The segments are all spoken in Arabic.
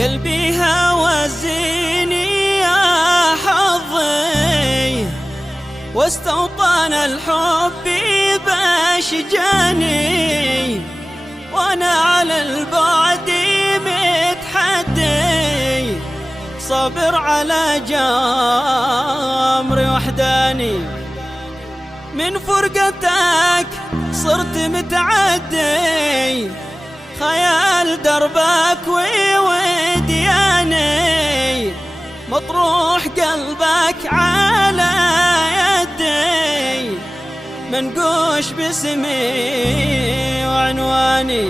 قلبي هوزني يا حظي، واستوطن الحب باشجاني، وانا على البعد متحدي، صابر على جمري وحداني. من فرقتك صرت متعدي، خيال دربك وودياني، مطروح قلبك على يدي، منقوش باسمي وعنواني.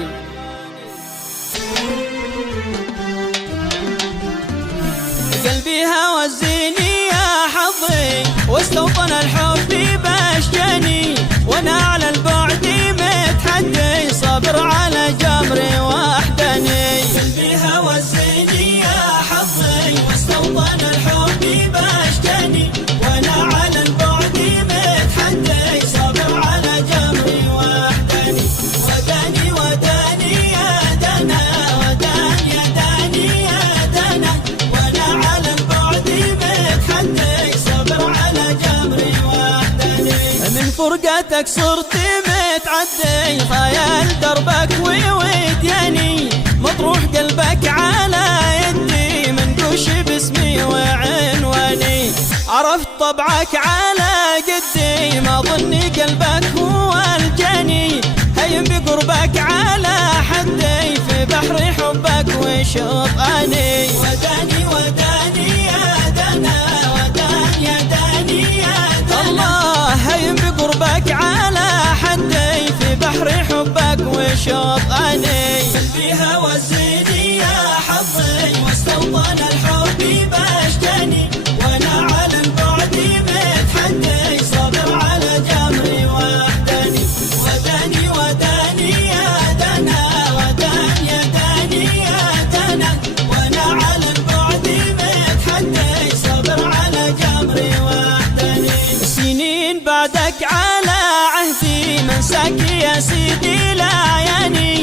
قلبي هوزني يا حظي، واستوطن الحب باشجاني، وانا على البعد متحدي، صابر على جمري وحداني. قلبي هوزني يا حظي، واستوطن الحب باشجاني، وانا على البعد متحدي، صابر على جمري وحداني. وداني وداني يا دنا، وداني يا داني يا دنا، وانا على البعد متحدي، صابر على جمري وحداني. من فرقتك صرت متعدي، خيال دربك وودياني، مطروح قلبك على يدي، منقوش باسمي وعنواني. عرفت طبعك على قدي، ما ظني قلبك هو الجاني، هيم بقربك على حدي، في بحر حبك وشطاني. وداني وداني يا دنا، وداني يا داني يا دنا، الله هيم بقربك على حدي، في بحر حبك وشطاني. قلبي هوزني يا حظي، واستوطن الحب باشجاني، وانا على البعد متحدي، صابر على جمري وحداني. وداني وداني يا دنا، وداني يا داني يا دنا، وانا على البعد متحدي، صابر على جمري وحداني. سنين بعدك على عهدي، منساك يا سيدي لعياني،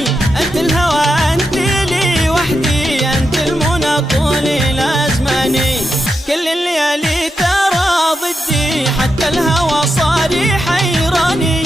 انت الهوى انت لي وحدي، انت المنى طول الازماني. كل الليالي ترى ضدي، حتى الهوى صار حيراني،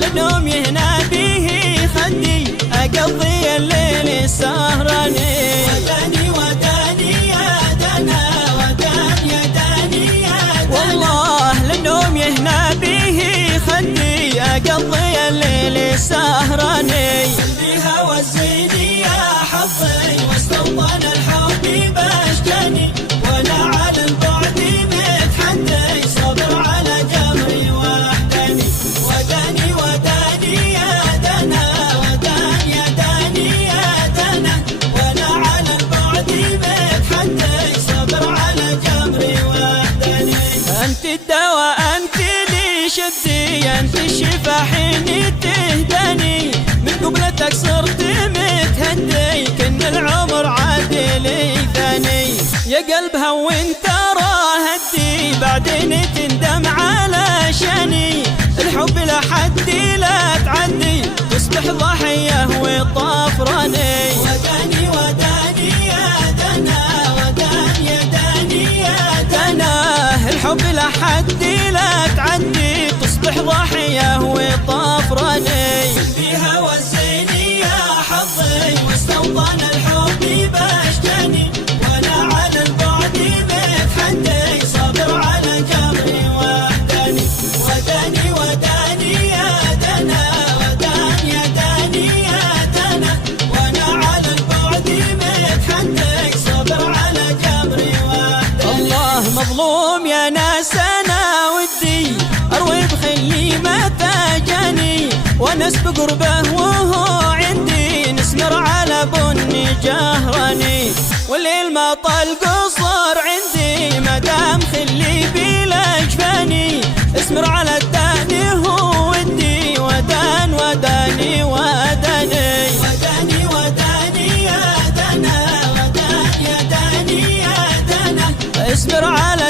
للنوم يهنى به خدي، اقضي الليل سهراني. وداني وداني يا دنا، وداني يا داني يا دنا، والله للنوم يهنى به خدي، اقضي الليل سهراني. قلبي هوزني يا حظي، واستوطن الحب باشجاني، وانا على البعد متحدي، صابر على جمري وحداني. وداني وداني يا دنا، وداني يا داني يا دنا، وانا على البعد متحدي، صابر على جمري وحداني. انت الدواء انت لي شدي، انت الشفا حين تهداني، من قبلتك صرت متهدي، كن العمر عادلي ثاني. يا قلب هون ترى هدي، بعدين تندم على شاني، الحب لا حد لا تعدي، تصبح ضحية وطفراني. وداني وداني يا دنا، وداني يا داني يا دنا، الحب لا حد لا تعدي، تصبح ضحية وطفراني. قلبي هوزني يا حظي، واستوطن الحب باشجاني، وانا على البعد متحدي، صابر على جمري وحداني. وداني وداني يا دنا، وداني يا داني يا دنا، وانا على البعد متحدي، صابر على جمري وحداني. الله مظلوم يا ناس انا ودي، اروي بخلي متى جاني، ونس بقربه وهو عندي، نسمر على بني جهراني، والليل ما طال قصر عندي، مدام خلي بلا جفاني، اسمر على الداني هو ودي، ودان وداني وداني. وداني وداني يا دنا، وداني يا داني يا دنا، اسمر على